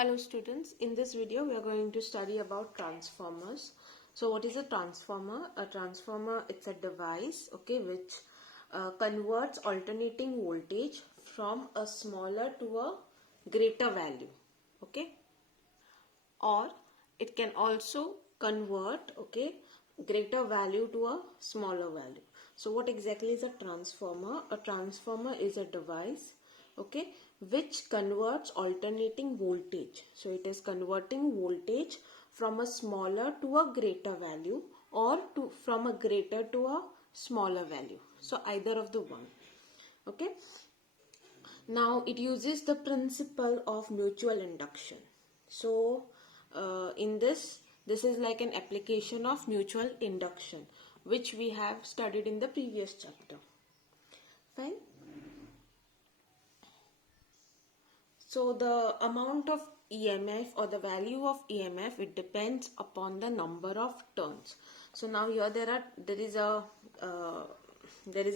Hello students, in this video we are going to study about transformers. So what is a transformer? A transformer, it's a device which converts alternating voltage from a smaller to a greater value, or it can also convert greater value to a smaller value. So what exactly is a transformer? A transformer is a device which converts alternating voltage. So it is converting voltage from a smaller to a greater value, or from a greater to a smaller value. So either of the one. Now it uses the principle of mutual induction. So in this is like an application of mutual induction, which we have studied in the previous chapter. Fine. So the amount of EMF or the value of EMF, it depends upon the number of turns. So now here there is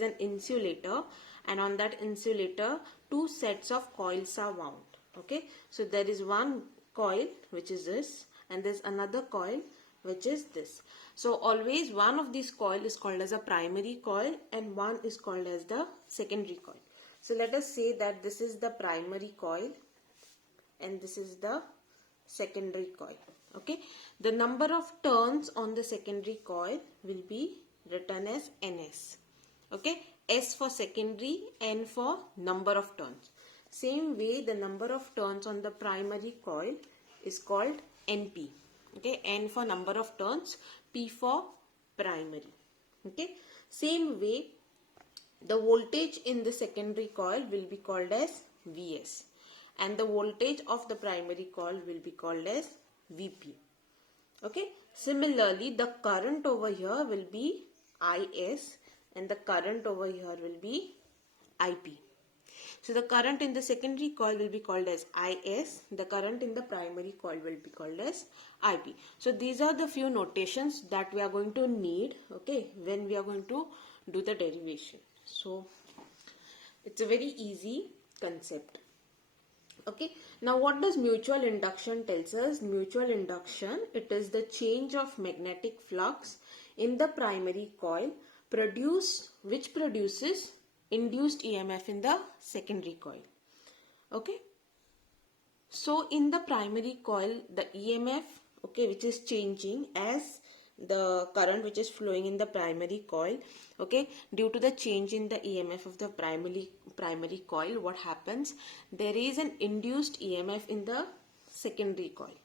an insulator, and on that insulator two sets of coils are wound. So there is one coil which is this, and there's another coil which is this. So always one of these coil is called as a primary coil and one is called as the secondary coil. So let us say that this is the primary coil and this is the secondary coil. The number of turns on the secondary coil will be written as NS. S for secondary, N for number of turns. Same way, the number of turns on the primary coil is called NP. N for number of turns, P for primary. Same way, the voltage in the secondary coil will be called as Vs, and the voltage of the primary coil will be called as Vp. Similarly, the current over here will be Is and the current over here will be Ip. So the current in the secondary coil will be called as Is, the current in the primary coil will be called as Ip. So these are the few notations that we are going to need when we are going to do the derivation. So it's a very easy concept. Now what does mutual induction tells us? Mutual induction, it is the change of magnetic flux in the primary coil which produces induced EMF in the secondary coil. So in the primary coil, the EMF which is changing as the current which is flowing in the primary coil, due to the change in the EMF of the primary coil, what happens? There is an induced EMF in the secondary coil.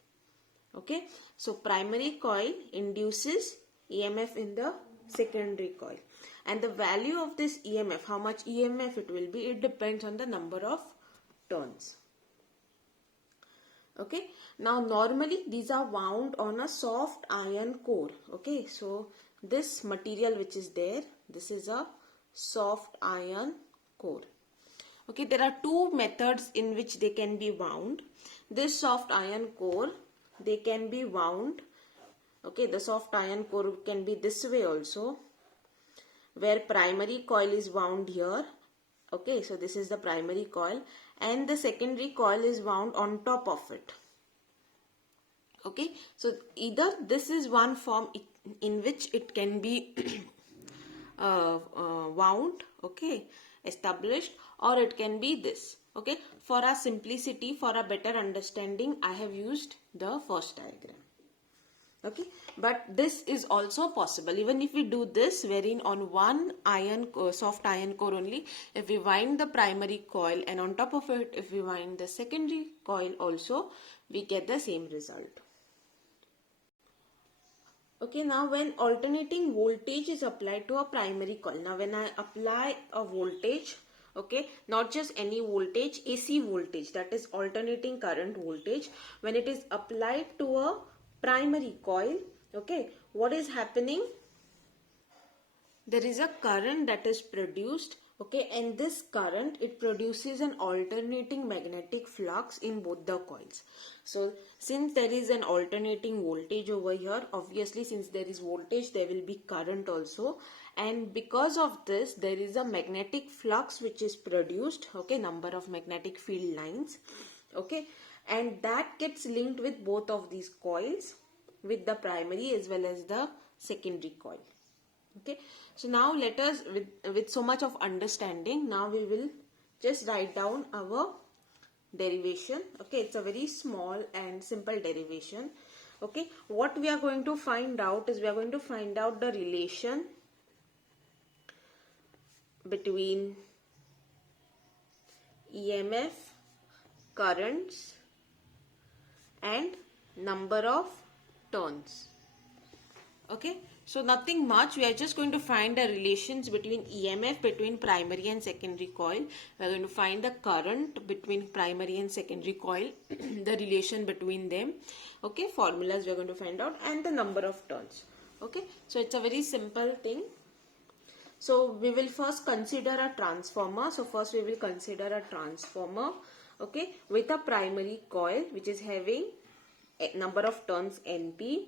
So primary coil induces EMF in the secondary coil, and the value of this EMF, how much EMF it will be, it depends on the number of turns. Now normally these are wound on a soft iron core. So this material which is there, this is a soft iron core. There are two methods in which they can be wound. This soft iron core, they can be wound. The soft iron core can be this way also, where primary coil is wound here. So this is the primary coil, and the secondary coil is wound on top of it. So either this is one form in which it can be wound, established, or it can be this. For our simplicity, for a better understanding, I have used the first diagram. But this is also possible. Even if we do this, wherein on one soft iron core only, if we wind the primary coil, and on top of it, if we wind the secondary coil also, we get the same result. Now when alternating voltage is applied to a primary coil, now when I apply a voltage, not just any voltage, AC voltage, that is alternating current voltage, when it is applied to a primary coil, what is happening? There is a current that is produced, and this current, it produces an alternating magnetic flux in both the coils. So since there is an alternating voltage over here, obviously since there is voltage, there will be current also, and because of this, there is a magnetic flux which is produced, number of magnetic field lines, and that gets linked with both of these coils, with the primary as well as the secondary coil. Okay, so now let us, with so much of understanding, now we will just write down our derivation. Okay, it's a very small and simple derivation. Okay, what we are going to find out is we are going to find out the relation between EMF, currents and number of turns. Okay, so nothing much, we are just going to find the relations between EMF between primary and secondary coil. We are going to find the current between primary and secondary coil, the relation between them. Okay, formulas we are going to find out, and the number of turns. Okay, so it's a very simple thing. So we will first consider a transformer. So first we will consider a transformer, okay, with a primary coil which is having a number of turns NP,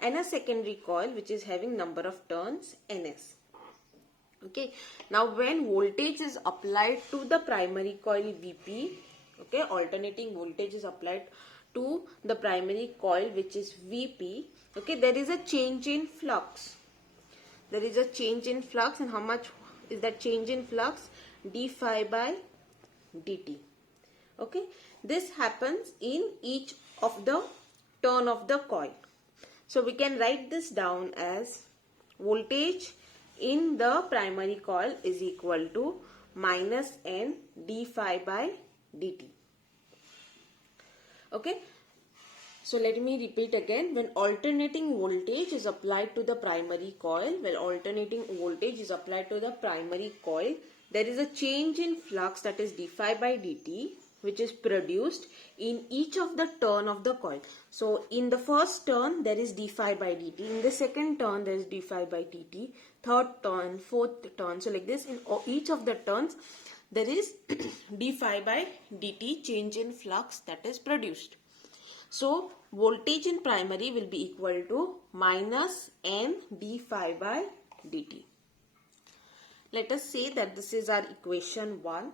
and a secondary coil which is having number of turns NS. Okay, now when voltage is applied to the primary coil VP, okay, alternating voltage is applied to the primary coil which is VP, okay, there is a change in flux. There is a change in flux, and how much is that change in flux? d phi by dt. Okay, this happens in each of the turn of the coil. So we can write this down as voltage in the primary coil is equal to minus n d phi by dt. Okay, so let me repeat again. When alternating voltage is applied to the primary coil, there is a change in flux, that is d phi by dt, which is produced in each of the turn of the coil. So in the first turn there is d phi by dt, in the second turn there is d phi by dt, third turn, fourth turn. So like this, in each of the turns there is d phi by dt change in flux that is produced. So voltage in primary will be equal to minus n d phi by dt. Let us say that this is our equation 1.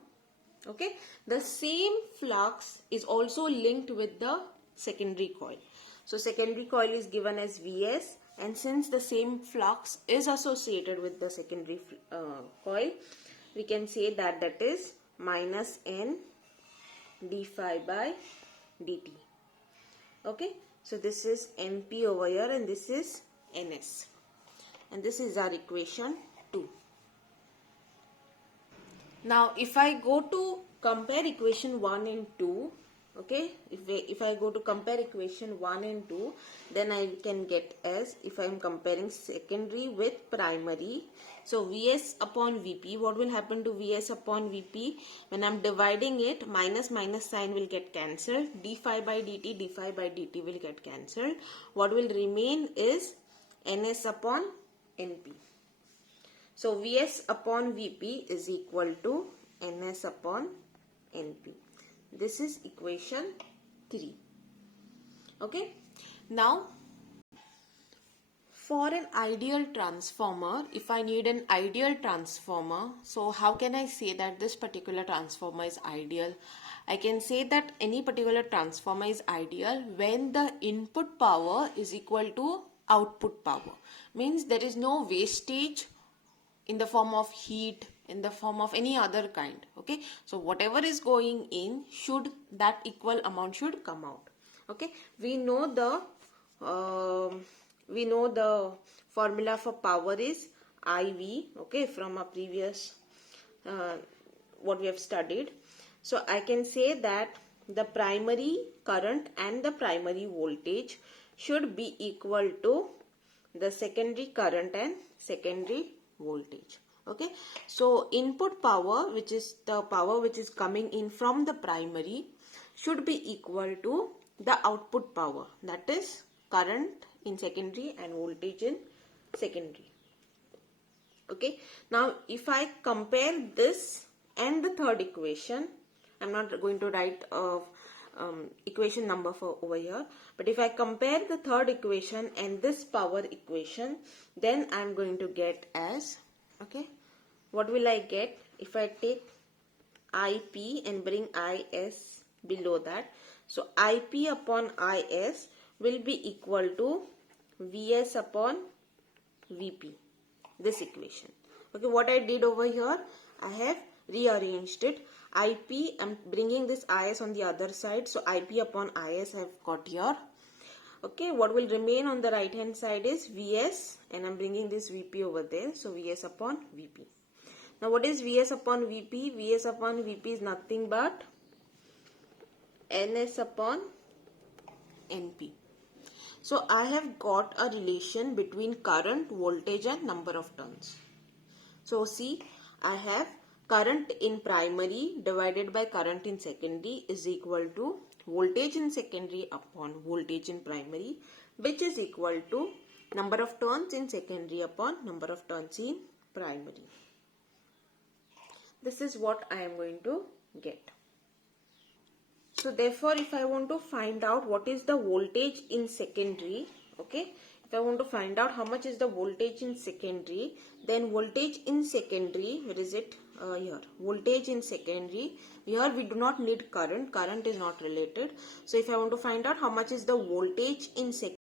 Okay, the same flux is also linked with the secondary coil. So secondary coil is given as Vs, and since the same flux is associated with the secondary coil, we can say that that is minus n d phi by dt. Okay, so this is NP over here, and this is NS, and this is our equation 2. Now if I go to compare equation 1 and 2, okay, if I go to compare equation 1 and 2, then I can get as, if I am comparing secondary with primary, so Vs upon Vp, what will happen to Vs upon Vp? When I am dividing it, minus minus sign will get cancelled, d phi by dt will get cancelled. What will remain is Ns upon Np. So Vs upon Vp is equal to Ns upon Np. This is equation 3. Okay. Now, for an ideal transformer, if I need an ideal transformer, so how can I say that this particular transformer is ideal? I can say that any particular transformer is ideal when the input power is equal to output power. Means there is no wastage in the form of heat, in the form of any other kind. Okay, so whatever is going in, that equal amount should come out. Okay, we know the formula for power is IV, okay, from a previous what we have studied. So I can say that the primary current and the primary voltage should be equal to the secondary current and secondary voltage. Okay, so input power, which is the power which is coming in from the primary, should be equal to the output power, that is current in secondary and voltage in secondary. Okay, now if I compare this and the third equation, I'm not going to write equation number for over here, but if I compare the third equation and this power equation, then I'm going to get as, okay, what will I get if I take IP and bring IS below that? So IP upon IS will be equal to Vs upon Vp. This equation. Okay, what I did over here, I have rearranged it. IP, I'm bringing this IS on the other side. So IP upon IS I have got here. Okay, what will remain on the right hand side is Vs, and I'm bringing this Vp over there. So Vs upon Vp. Now what is Vs upon Vp? Vs upon Vp is nothing but Ns upon Np. So I have got a relation between current, voltage and number of turns. So see, I have current in primary divided by current in secondary is equal to voltage in secondary upon voltage in primary, which is equal to number of turns in secondary upon number of turns in primary. This is what I am going to get. So therefore, if I want to find out what is the voltage in secondary, okay, if I want to find out how much is the voltage in secondary, then voltage in secondary, where is it? Here, voltage in secondary. Here we do not need current. Current is not related. So if I want to find out how much is the voltage in secondary,